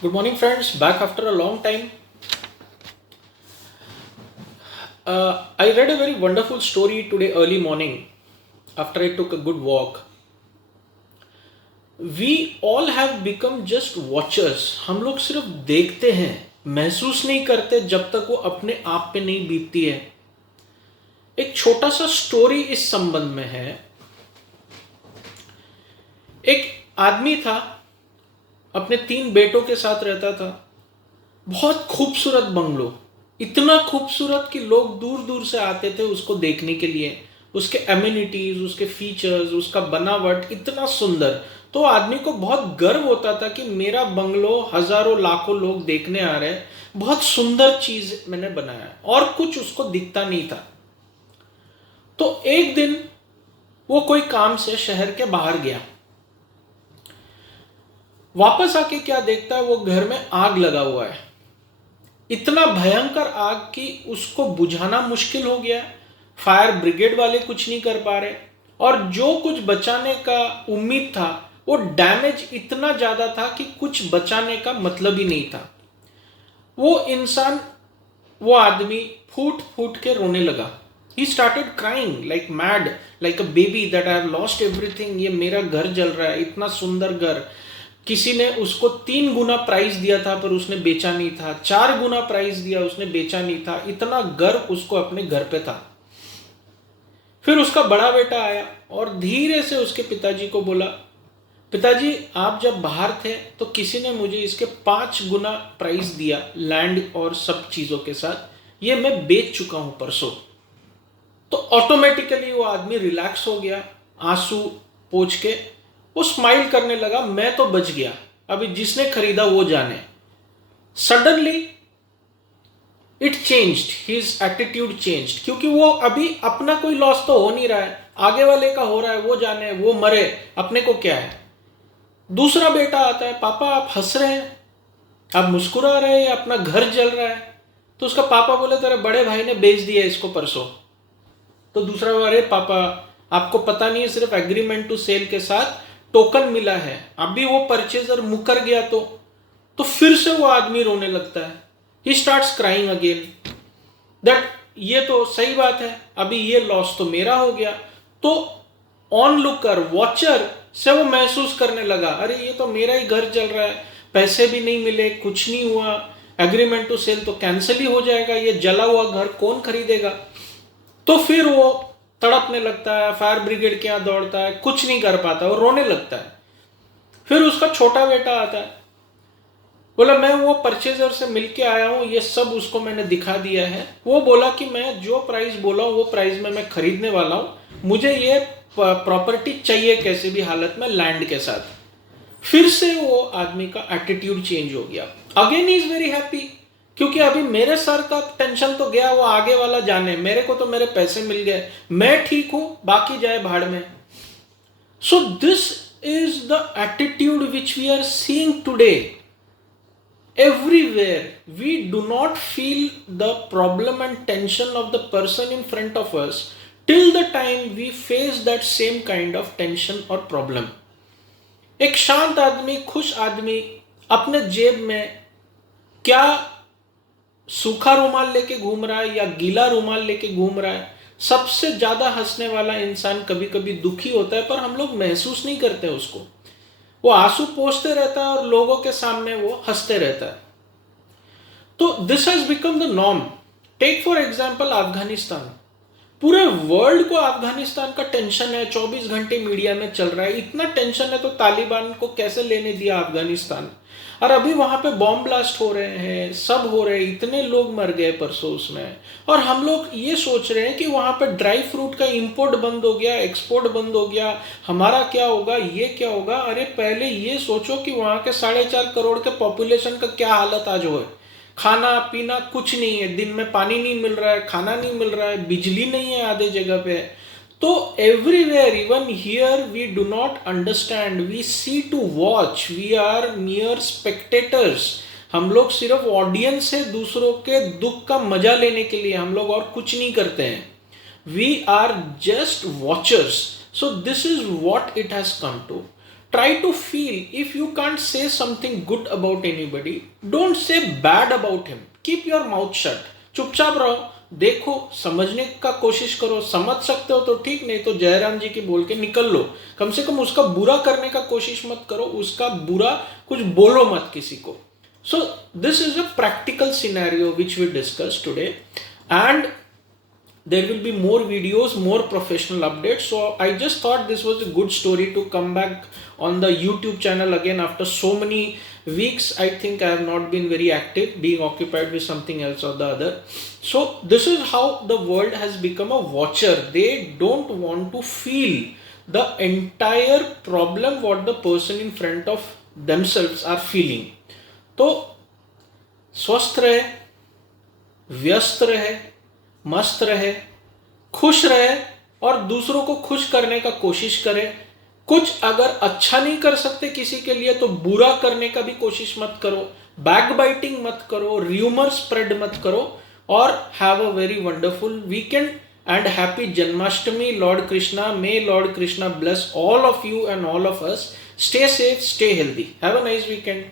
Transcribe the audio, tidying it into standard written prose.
Good morning, friends. Back after a long time. I read a very wonderful story today early morning after I took a good walk. We all have become just watchers. हम लोग सिर्फ देखते हैं, महसूस नहीं करते जब तक वो अपने आप पे नहीं बीतती है. एक छोटा सा स्टोरी इस संबंध में है. एक आदमी था, अपने 3 बेटों के साथ रहता था. बहुत खूबसूरत बंगलो, इतना खूबसूरत कि लोग दूर दूर से आते थे उसको देखने के लिए. उसके एमिनिटीज, उसके फीचर्स, उसका बनावट इतना सुंदर. तो आदमी को बहुत गर्व होता था कि मेरा बंगलो हजारों लाखों लोग देखने आ रहे हैं, बहुत सुंदर चीज मैंने बनाया है. और कुछ उसको दिखता नहीं था. तो एक दिन वो कोई काम से शहर के बाहर गया. वापस आके क्या देखता है, वो घर में आग लगा हुआ है. इतना भयंकर आग कि उसको बुझाना मुश्किल हो गया. फायर ब्रिगेड वाले कुछ नहीं कर पा रहे. और जो कुछ बचाने का उम्मीद था, वो डैमेज इतना ज्यादा था कि कुछ बचाने का मतलब ही नहीं था. वो इंसान, वो आदमी फूट फूट के रोने लगा. He started crying like mad, like a baby, that I have lost everything. ये मेरा घर जल रहा है, इतना सुंदर घर. किसी ने उसको 3 गुना प्राइस दिया था पर उसने बेचा नहीं था. 4 गुना प्राइस दिया, उसने बेचा नहीं था. इतना गर्व उसको अपने घर पे था. फिर उसका बड़ा बेटा आया और धीरे से उसके पिताजी को बोला, पिताजी आप जब बाहर थे तो किसी ने मुझे इसके 5 गुना प्राइस दिया, लैंड और सब चीजों के साथ. ये मैं बेच चुका हूं परसों. तो ऑटोमेटिकली वो आदमी रिलैक्स हो गया. आंसू पोंछ के वो स्माइल करने लगा, मैं तो बच गया, अभी जिसने खरीदा वो जाने. Suddenly it changed, his attitude changed. क्योंकि वो अभी अपना कोई लॉस तो हो नहीं रहा है, आगे वाले का हो रहा है. वो जाने, वो मरे, अपने को क्या है. दूसरा बेटा आता है, पापा आप हंस रहे हैं, आप मुस्कुरा रहे हैं, अपना घर जल रहा है. तो उसका पापा बोले, तेरे बड़े भाई ने बेच दिया इसको परसों. तो दूसरा, अरे पापा आपको पता नहीं है, सिर्फ एग्रीमेंट टू सेल के साथ टोकन मिला है, अभी वो परचेजर मुकर गया तो फिर से वो आदमी रोने लगता है. He starts crying again that ये तो सही बात है, अभी ये लॉस तो मेरा हो गया. तो ऑन लुकर, वॉचर से वो महसूस करने लगा, अरे ये तो मेरा ही घर चल रहा है, पैसे भी नहीं मिले, कुछ नहीं हुआ, एग्रीमेंट टू सेल तो कैंसिल ही हो जाएगा, ये जला हुआ घर कौन खरीदेगा. तो फिर वो तड़पने लगता है, फायर ब्रिगेड के यहाँ दौड़ता है, कुछ नहीं कर पाता, वो रोने लगता है. फिर उसका छोटा बेटा आता है, बोला मैं वो परचेजर से मिलके आया हूँ, ये सब उसको मैंने दिखा दिया है. वो बोला कि मैं जो प्राइस बोला हूँ वो प्राइस में मैं खरीदने वाला हूँ, मुझे ये प्रॉपर्टी चाहिए कैसे भी हालत में, लैंड के साथ. फिर से वो आदमी का एटीट्यूड चेंज हो गया. अगेन इज वेरी हैप्पी, क्योंकि अभी मेरे सर का टेंशन तो गया, वो आगे वाला जाने, मेरे को तो मेरे पैसे मिल गए, मैं ठीक हूं, बाकी जाए भाड़ में. So this is the attitude which we are seeing today. Everywhere we do not feel the problem and tension of the person in front of us till the time we face that same kind of tension or problem. एक शांत आदमी, खुश आदमी अपने जेब में क्या सूखा रुमाल लेके घूम रहा है या गीला रुमाल लेके घूम रहा है. सबसे ज्यादा हंसने वाला इंसान कभी कभी दुखी होता है, पर हम लोग महसूस नहीं करते उसको. वो आंसू पोंछते रहता है और लोगों के सामने वो हंसते रहता है. तो this has become the norm. Take for example Afghanistan. पूरे वर्ल्ड को अफगानिस्तान का टेंशन है, 24 घंटे मीडिया में चल रहा है. इतना टेंशन है तो तालिबान को कैसे लेने दिया अफगानिस्तान. और अभी वहां पे बॉम्ब ब्लास्ट हो रहे हैं, सब हो रहे हैं, इतने लोग मर गए परसों उसमें. और हम लोग ये सोच रहे हैं कि वहां पे ड्राई फ्रूट का इंपोर्ट बंद हो गया, एक्सपोर्ट बंद हो गया, हमारा क्या होगा, ये क्या होगा. अरे पहले ये सोचो कि वहां के 4.5 करोड़ के पॉपुलेशन का क्या हालत आज हो. खाना पीना कुछ नहीं है, दिन में पानी नहीं मिल रहा है, खाना नहीं मिल रहा है, बिजली नहीं है आधे जगह पे. तो everywhere, even here we do not understand, we see to watch, we are mere spectators. हम लोग सिर्फ ऑडियंस है दूसरों के दुख का मजा लेने के लिए, हम लोग और कुछ नहीं करते हैं. We are just watchers. So this is what it has come to. Try to feel. If you can't say something good about anybody, don't say bad about him. Keep your mouth shut. चुपचाप रहो, देखो, समझने का कोशिश करो, समझ सकते हो तो ठीक, नहीं तो जयराम जी की बोल के निकल लो. कम से कम उसका बुरा करने का कोशिश मत करो, उसका बुरा कुछ बोलो मत किसी को. So this is a practical scenario which we discussed today, and there will be more videos, more professional updates. So I just thought this was a good story to come back on the YouTube channel again after so many weeks. I think I have not been very active, being occupied with something else or the other. So this is how the world has become a watcher. They don't want to feel the entire problem what the person in front of themselves are feeling. तो स्वस्थ रहे, व्यस्त रहे, मस्त रहे, खुश रहे और दूसरों को खुश करने का कोशिश करे. कुछ अगर अच्छा नहीं कर सकते किसी के लिए तो बुरा करने का भी कोशिश मत करो, बैक बाइटिंग मत करो, र्यूमर स्प्रेड मत करो, और have a very wonderful weekend and happy Janmashtami. Lord Krishna, may Lord Krishna bless all of you and all of us. Stay safe, stay healthy. Have a nice weekend.